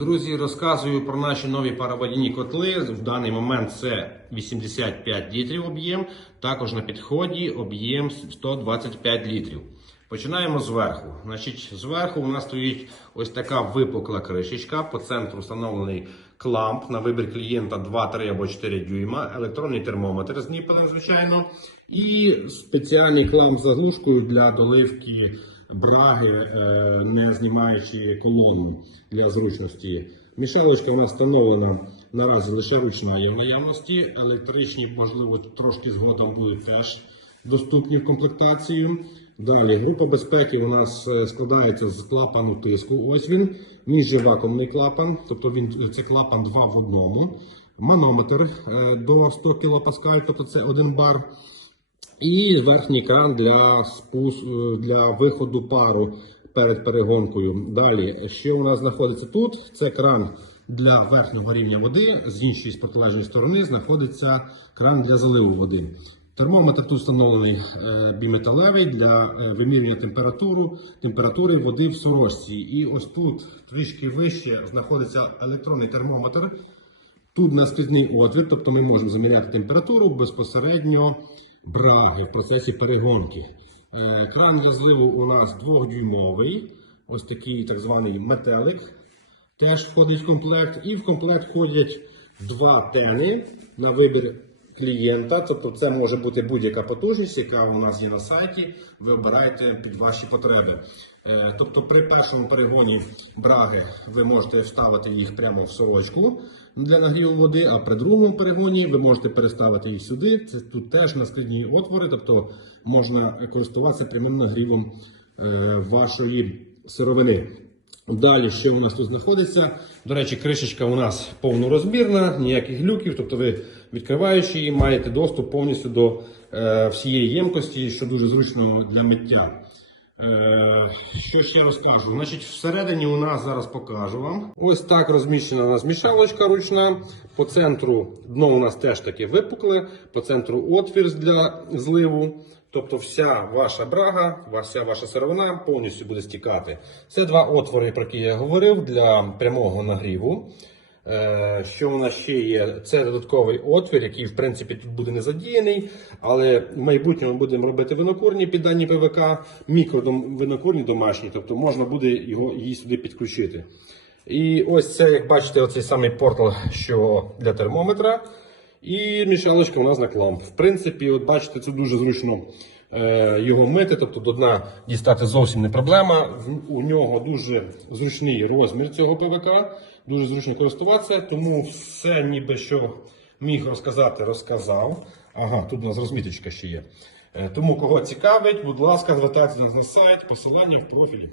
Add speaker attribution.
Speaker 1: Друзі, розказую про наші нові пароводяні котли. В даний момент це 85 літрів об'єм. Також на підході об'єм 125 літрів. Починаємо зверху. Значить, зверху у нас стоїть ось така випукла кришечка. По центру встановлений кламп на вибір клієнта 2, 3 або 4 дюйма, електронний термометр з ніпелем, звичайно, і спеціальний кламп з заглушкою для доливки браги, е, не знімаючи колону для зручності. Мішалочка нас встановлена наразі лише в наявності. Електричні, можливо, трошки згодом будуть теж доступні в комплектацію. Далі група безпеки у нас е, складається з клапану тиску. Ось він, вакуумний клапан, тобто він це клапан 2 в одному. Манометр е, до 100 кПа, тобто це 1 бар. І верхній кран для спус... е, для виходу пару перед перегонкою. Далі, що у нас знаходиться тут? Це кран для верхнього рівня води. З іншої з протилежної сторони знаходиться кран для заливу води. Термометр тут встановлений е, біметалевий для е, вимірювання температуру, температури води в сорочці. І ось тут трішки вище знаходиться електронний термометр. Тут наскрізний отвір, тобто ми можемо заміряти температуру безпосередньо браги в процесі перегонки. Е, Кран для зливу у нас двохдюймовий, ось такий так званий метелик. Теж входить в комплект. І в комплект входять два тени на вибір клієнта. Тобто це може бути будь-яка потужність, яка у нас є на сайті. Ви обираєте під ваші потреби. Е, Тобто при першому перегоні браги ви можете вставити їх прямо в сорочку для нагріву води, а при другому перегоні ви можете переставити їх сюди. Це тут теж наскрізні отвори, тобто можна користуватися прямим нагрівом е, вашої сировини. Далі, що у нас тут знаходиться? До речі, кришечка у нас повнорозмірна, ніяких глюків, тобто ви відкриваючи її, маєте доступ повністю до е, всієї ємкості, що дуже зручно для миття. Е, що ще розкажу? Значить, всередині у нас зараз покажу вам. Ось так розміщена у нас мішалочка ручна. По центру дно у нас теж таке випукле, по центру отвір для зливу. Тобто вся ваша брага, вся ваша сировина повністю буде стікати. Це два отвори, про які я говорив, для прямого нагріву. Е, Що у нас ще є? Це додатковий отвір, який в принципі тут буде не задіяний, але в майбутньому будемо робити винокурні під дані ПВК, мікровинокурні домашні, тобто можна буде його її сюди підключити. І ось це, як бачите, оцей самий портал, що для термометра. І мішалочка у нас на кламп. В принципі, от бачите, це дуже зручно його мити, тобто до дна дістати зовсім не проблема. У нього дуже зручний розмір цього ПВК, дуже зручно користуватися, тому все ніби що міг розказати, розказав. Ага, тут у нас розміточка ще є. Е, Тому кого цікавить, будь ласка, звертайтеся на сайт, посилання в профілі.